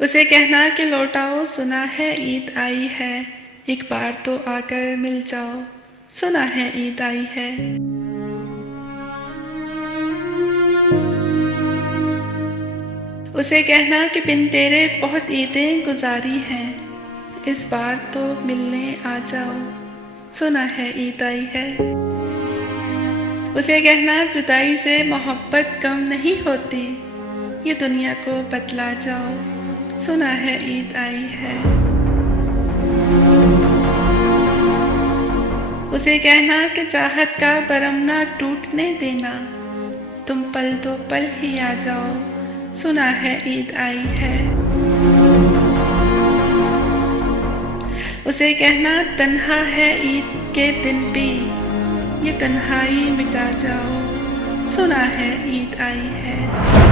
उसे कहना कि लौट आओ, सुना है ईद आई है, एक बार तो आकर मिल जाओ, सुना है ईद आई है। उसे कहना कि बिन तेरे बहुत ईदें गुज़ारी हैं, इस बार तो मिलने आ जाओ, सुना है ईद आई है। उसे कहना जुदाई से मोहब्बत कम नहीं होती, ये दुनिया को बतला जाओ, सुना है ईद आई है। उसे कहना कि चाहत का भरम ना टूटने देना, तुम पल दो पल ही आ जाओ, सुना है ईद आई है। उसे कहना तन्हा है ईद के दिन भी, ये तन्हाई मिटा जाओ, सुना है ईद आई है।